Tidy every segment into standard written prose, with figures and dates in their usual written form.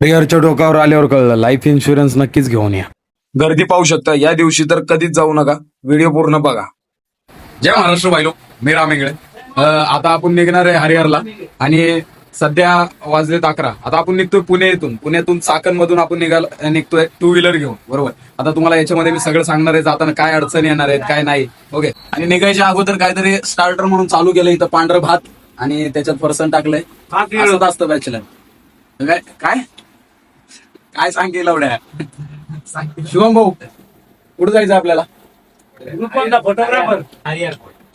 रिअरच्या डोक्यावर आल्यावर कळलं लाईफ इन्शुरन्स नक्कीच घेऊन या. गर्दी पाहू शकता. या दिवशी तर कधीच जाऊ नका. व्हिडिओ पूर्ण बघा. जय महाराष्ट्र भाईलो, मी राम इंगळे. आता आपण निघणार आहे हरिहरला आणि सध्या वाजलेत 11. आता आपण निघतोय पुण्यातून चाकणमधून आपण निघतोय 2 व्हीलर घेऊन. बरोबर. आता तुम्हाला याच्यामध्ये मी सगळं सांगणार आहे, जाताना काय अडचणी येणार आहेत काय नाही. ओके. आणि निघायच्या अगोदर काहीतरी स्टार्टर म्हणून चालू केलं इथं पांढरं भात आणि त्याच्यात फरसाण टाकलंय. असंच असतं बॅचलर. काय काय काय सांग केलं एवढ्या शिवम भाऊ, कुठं जायचं आपल्याला? फोटोग्राफर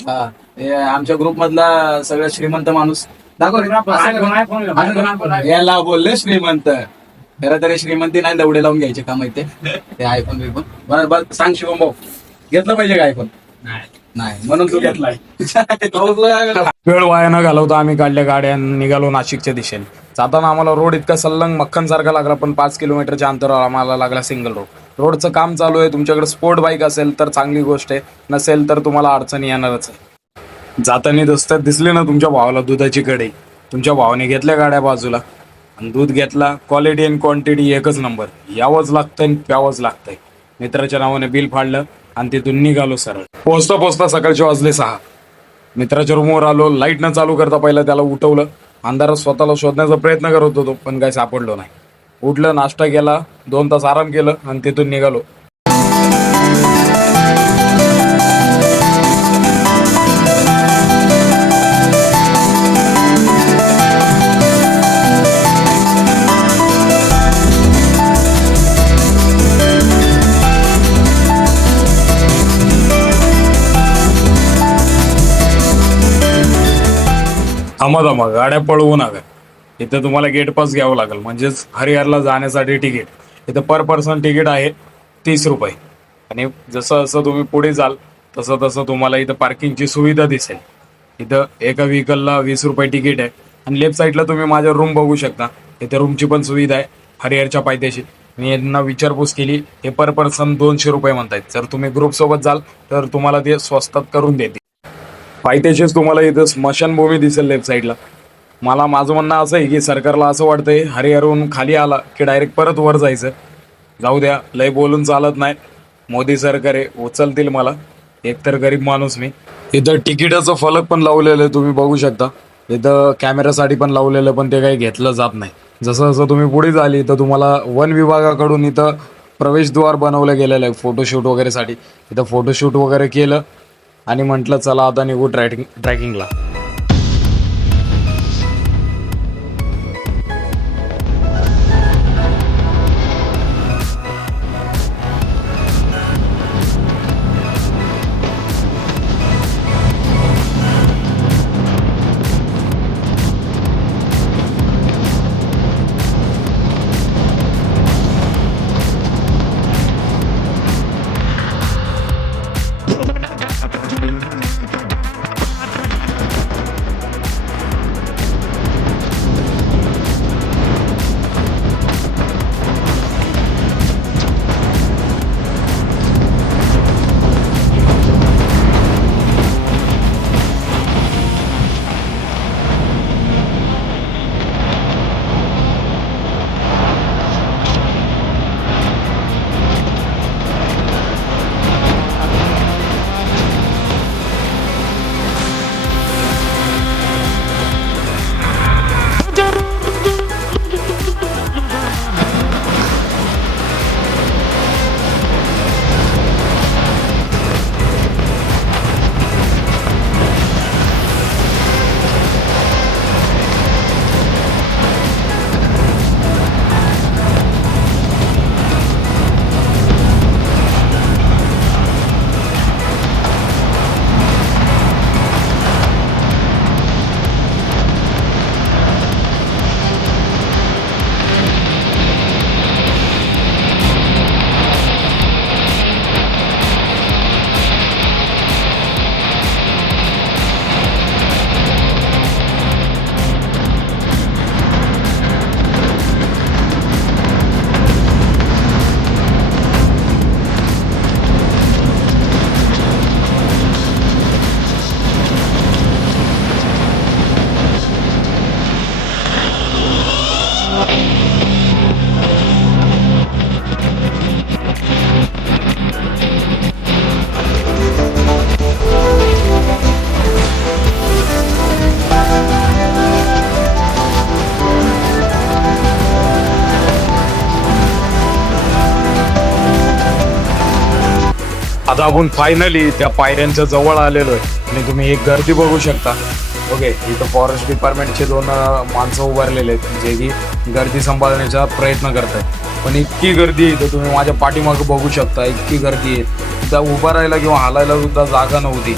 हा, हे आमच्या ग्रुप मधला सगळ्यात श्रीमंत माणूस. दाखव रे. याला बोलले श्रीमंत. खरं तरी श्रीमंती नाही, दवडे लावून घ्यायचे का माहिती ते आयफोन बिफोन. बरं बरं, सांग शिवम भाऊ, घेतलं पाहिजे का आयफोन? नाही, म्हणून तू घेतलाय. वेळ वाया न घालवता आम्ही काढल्या गाड्या निघालो नाशिकच्या दिशेने. जाताना आम्हाला रोड इतका सल्लंग मक्खन सारखा लागला, पण 5 किलोमीटरच्या अंतरावर आम्हाला लागला सिंगल रोड. रोडचं काम चालू आहे. तुमच्याकडे स्पोर्ट बाईक असेल तर चांगली गोष्ट आहे, नसेल तर तुम्हाला अडचणी येणारच आहे. जाताना रस्त्यात दिसले ना तुमच्या भावाला दुधाची कढई, तुमच्या भावाने घेतल्या गाड्या बाजूला आणि दूध घेतला. क्वालिटी अँड क्वांटिटी एकच नंबर. यावंच लागतंय आणि प्यावंच लागतंय. मित्राच्या नावाने बिल फाडलं आणि तिथून निघालो सरळ. पोचता पोचता सकाळचे वाजले 6. मित्राच्या रूमवर आलो. लाईट न चालू करता पहिलं त्याला उठवलं. अंधारात स्वतःला शोधण्याचा प्रयत्न करत होतो, पण काही सापडलो नाही. उठलं, नाश्ता केला, 2 तास आराम केलं आणि तिथून निघालो. थांबा, गाड्या पळवू नका. इथं तुम्हाला गेट पास घ्यावं लागेल, म्हणजेच हरिहरला जाण्यासाठी तिकीट. इथं पर पर्सन तिकीट आहे 30 रुपये. आणि जसं जसं तुम्ही पुढे जाल तसं तसं तुम्हाला इथं पार्किंगची सुविधा दिसेल. इथं एका व्हेकलला 20 रुपये तिकीट आहे. आणि लेफ्ट साईडला तुम्ही माझ्या रूम बघू शकता. इथे रूमची पण सुविधा आहे हरिहरच्या पायथ्याशी. मी यांना विचारपूस केली, हे पर पर्सन 200 रुपये म्हणतायत. जर तुम्ही ग्रुपसोबत जाल तर तुम्हाला ते स्वस्तात करून देतील. पायथ्याशीच तुम्हाला इथं स्मशानभूमी दिसेल लेफ्ट साईडला. माझं म्हणणं असं आहे की सरकारला असं वाटतंय हरिहरहून खाली आला की डायरेक्ट परत वर जायचं. जाऊ द्या, लय बोलून चालत नाही. मोदी सरकार आहे, उचलतील मला. एकतर गरीब माणूस मी. इथं तिकिटाचं फलक पण लावलेलं आहे, तुम्ही बघू शकता. इथं कॅमेऱ्यासाठी पण लावलेलं, पण ते काही घेतलं जात नाही. जसं जसं तुम्ही पुढे झाली तर तुम्हाला वन विभागाकडून इथं प्रवेशद्वार बनवलं गेलेलं आहे फोटोशूट वगैरेसाठी. इथं फोटोशूट वगैरे केलं आणि म्हटलं चला आता निघू ट्रॅकिंगला. आता आपण फायनली त्या पायऱ्यांच्या जवळ आलेलो आहे आणि तुम्ही एक गर्दी बघू शकता. ओके, इथं फॉरेस्ट डिपार्टमेंटचे दोन माणसं उभारलेले आहेत जे की गर्दी सांभाळण्याचा प्रयत्न करतात. पण इतकी गर्दी आहे इथं, तुम्ही माझ्या पाठीमागं बघू शकता, इतकी गर्दी आहे. तिथं उभं राहायला किंवा हालायला सुद्धा जागा नव्हती.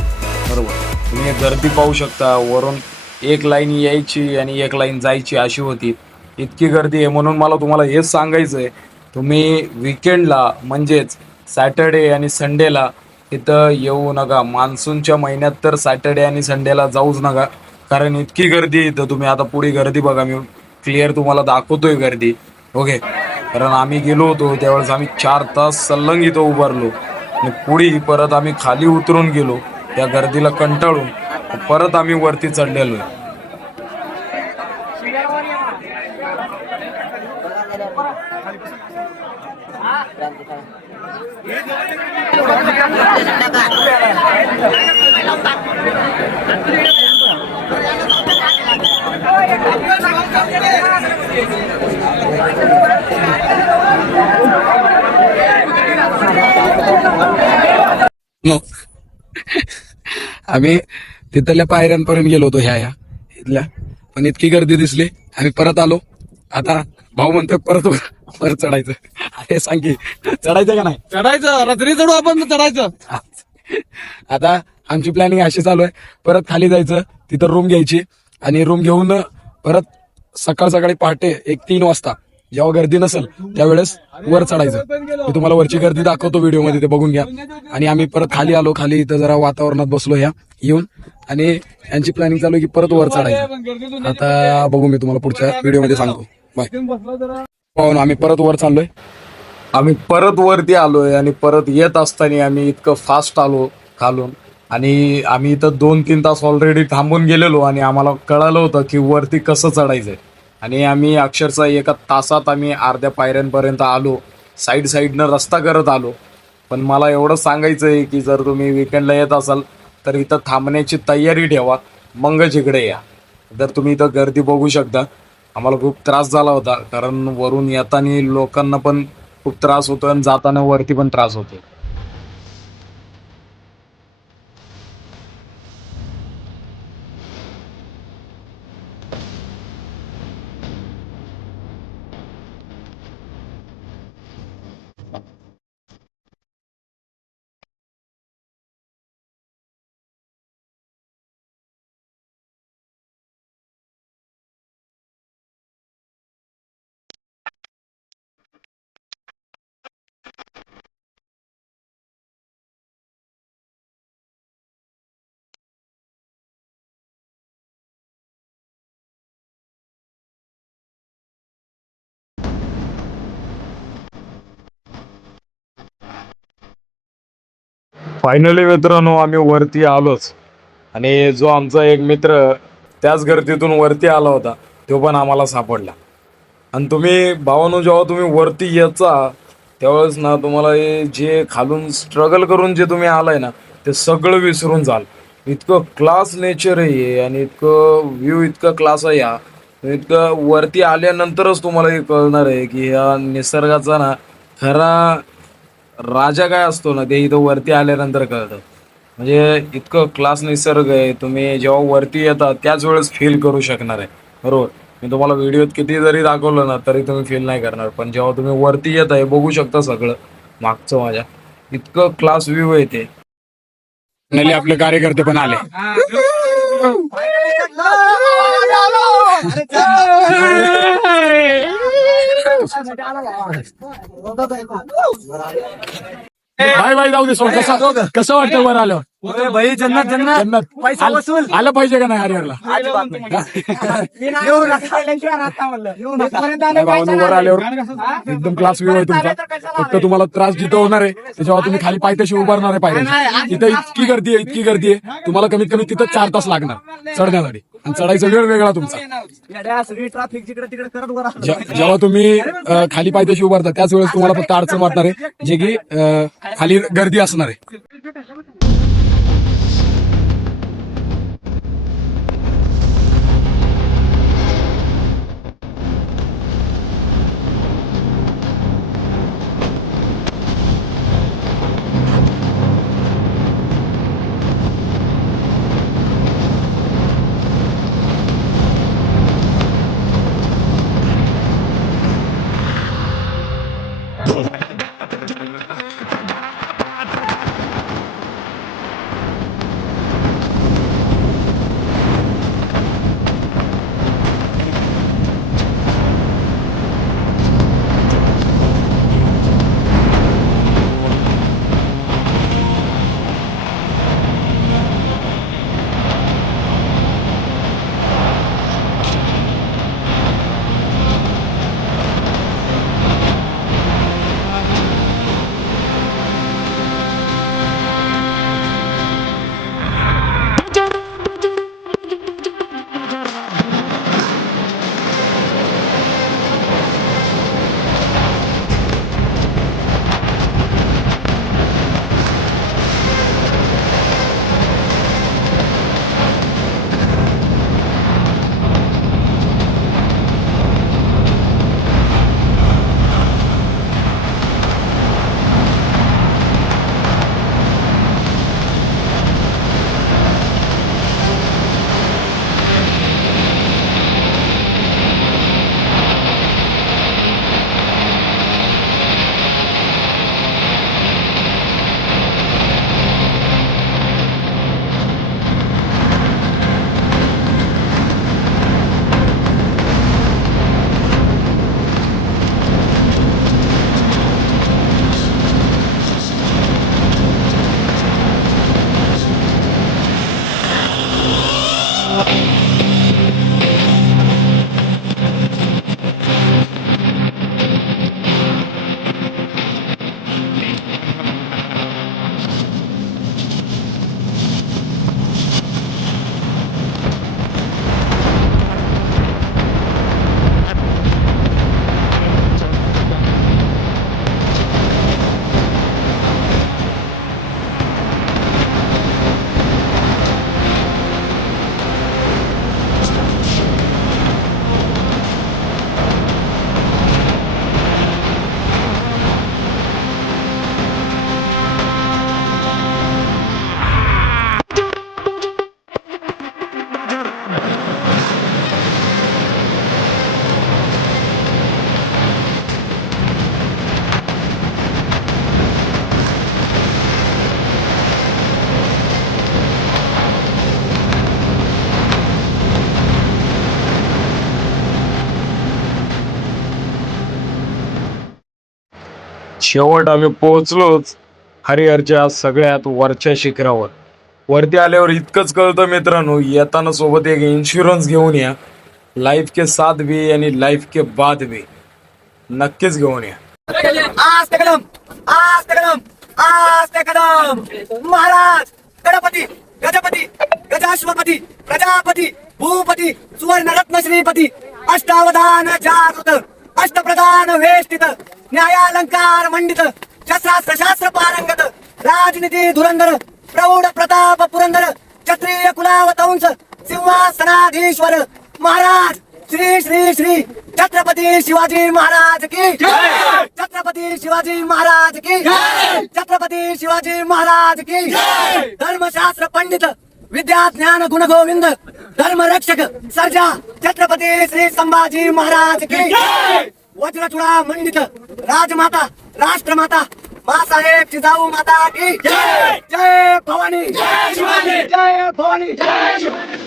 बरोबर, तुम्ही एक गर्दी पाहू शकता. वरून एक लाईन यायची आणि एक लाईन जायची अशी होती. इतकी गर्दी आहे. म्हणून मला तुम्हाला हेच सांगायचं आहे, तुम्ही विकेंडला म्हणजेच सॅटर्डे आणि संडेला इथं येऊ नका. मान्सूनच्या महिन्यात तर सॅटर्डे आणि संडेला जाऊच नका, कारण इतकी गर्दी आहे इथं. तुम्ही आता पुढे गर्दी बघा, मी क्लिअर तुम्हाला दाखवतोय गर्दी. ओके, कारण आम्ही गेलो होतो त्यावेळेस आम्ही 4 तास सलंग इथं उभारलो आणि पुढे परत आम्ही खाली उतरून गेलो त्या गर्दीला कंटाळून. परत आम्ही वरती चढलेलो आहे. आम्ही तिथल्या पायऱ्यांपर्यंत गेलो होतो ह्या इथल्या, पण इतकी गर्दी दिसली आम्ही परत आलो. आता भाऊ म्हणतो परत वर चढायचं. हे सांग की चढायचं का नाही? चढायचं, रात्री चढू आपण, चढायचं. आता आमची प्लॅनिंग अशी चालू आहे, परत खाली जायचं, तिथं रूम घ्यायची आणि रूम घेऊन परत सकाळी पहाटे 1-3 वाजता जेव्हा गर्दी नसेल त्यावेळेस वर चढायचं. मी तुम्हाला वरची गर्दी दाखवतो व्हिडिओमध्ये, ते बघून घ्या. आणि आम्ही परत खाली आलो. खाली इथं जरा वातावरणात बसलो येऊन, आणि यांची प्लॅनिंग चालू आहे की परत वर चढायचं. आता बघू, मी तुम्हाला पुढच्या व्हिडिओमध्ये सांगतो. बाय. पाहून आम्ही परत वर चाललोय. आम्ही परत वरती आलोय आणि परत येत असताना आम्ही इतकं फास्ट आलो खालून, आणि आम्ही इथं 2-3 तास ऑलरेडी थांबून गेलेलो आणि आम्हाला कळालं होतं की वरती कसं चढायचंय. आणि आम्ही अक्षरशः 1 तासात आम्ही अर्ध्या पायऱ्यांपर्यंत आलो. साईडनं रस्ता करत आलो. पण मला एवढं सांगायचं आहे की जर तुम्ही विकेंडला येत असाल तर इथं थांबण्याची तयारी ठेवा, मगच इकडे या. तर तुम्ही इथं गर्दी बघू शकता. आम्हाला खूप त्रास झाला होता, कारण वरून येताना लोकांना पण खूप त्रास होतो आणि जाताना वरती पण त्रास होतो. फायनली मित्रांनो आम्ही वरती आलोच, आणि जो आमचा एक मित्र त्याच गर्दीतून वरती आला होता तो पण आम्हाला सापडला. आणि तुम्ही भावानो, जेव्हा तुम्ही वरती याचा त्यावेळेस ना तुम्हाला हे जे खालून स्ट्रगल करून जे तुम्ही आलाय ना ते सगळं विसरून जाल. इतकं क्लास नेचर आहे हे, आणि इतकं व्ह्यू इतका क्लास आहे हा. इतकं वरती आल्यानंतरच तुम्हाला हे कळणार आहे की ह्या निसर्गाचा ना खरा राजा काय असतो ना, ते इथं वरती आल्यानंतर कळतं. म्हणजे इतकं क्लास निसर्ग आहे, तुम्ही जेव्हा वरती येता त्याच वेळेस फील करू शकणार आहे. बरोबर, मी तुम्हाला व्हिडिओत किती जरी दाखवलं ना तरी तुम्ही फील नाही करणार. पण जेव्हा तुम्ही वरती येत आहे बघू शकता सगळं मागचं माझ्या, इतकं क्लास व्ह्यू आहे ते. फायनली आपले कार्यकर्ते पण आले. बाय बाय, जाऊ दे सोड. कसं वाटतं वर आलं? भाई जन्नत जन्नत. जन्नत. पैसा वसूल. आलं पाहिजे का नाही हरिहरला? भावांनो, वर आल्यावर एकदम क्लास व्ह्यू आहे तुमचा. फक्त तुम्हाला त्रास जिथं होणार आहे ते जेव्हा तुम्ही खाली पायथ्याशी उभारणार आहे पायऱ्या, तिथं इतकी गर्दी आहे तुम्हाला कमीत कमी तिथं 4 तास लागणार चढण्यासाठी, आणि चढायचा वेळ वेगळा तुमचा. ट्रॅफिक जिकडे तिकडे करत वर जेव्हा तुम्ही खाली पायथ्याशी उभारता त्याच वेळेस तुम्हाला फक्त अडचण वाटणार आहे, जे की खाली गर्दी असणार आहे. शेवट आम्ही पोहोचलोच हरिहरच्या सगळ्यात वरच्या शिखरावर. वरती आल्यावर इतकंच कळतं मित्रांनो, येताना सोबत एक इन्शुरन्स घेऊन या. लाईफ के साथ भी आणि लाईफ के बाद भी नक्कीच घेऊन या. आस्ते कदम, आस्ते कदम, आस्ते कदम. महाराज गणपती गजपती गजाश्वपती प्रजापती भूपती सुवर्णरत्न श्रीपती अष्टावधान जागृत अष्टप्रधान वेष्टित न्यायालंकार मंडित शस्त्रास्त्र शास्त्र पारंगत राजनीती धुरंधर प्रौढ प्रताप पुरंदर क्षत्रिय कुलावतंस सिंहासनाधीश्वर महाराज श्री श्री श्री छत्रपती शिवाजी महाराज की जय. छत्रपती शिवाजी महाराज की जय. छत्रपती शिवाजी महाराज की जय. धर्मशास्त्र पंडित विद्या ज्ञान गुण गोविंद धर्म रक्षक सर्जा छत्रपती श्री संभाजी महाराज की जय. वज्रचूडा मंडित राजमाता राष्ट्रमाता मासाहेब जिजाऊ माता की जय. जय भवानी जय शिवाजी जय भवानी जय शिवाजी.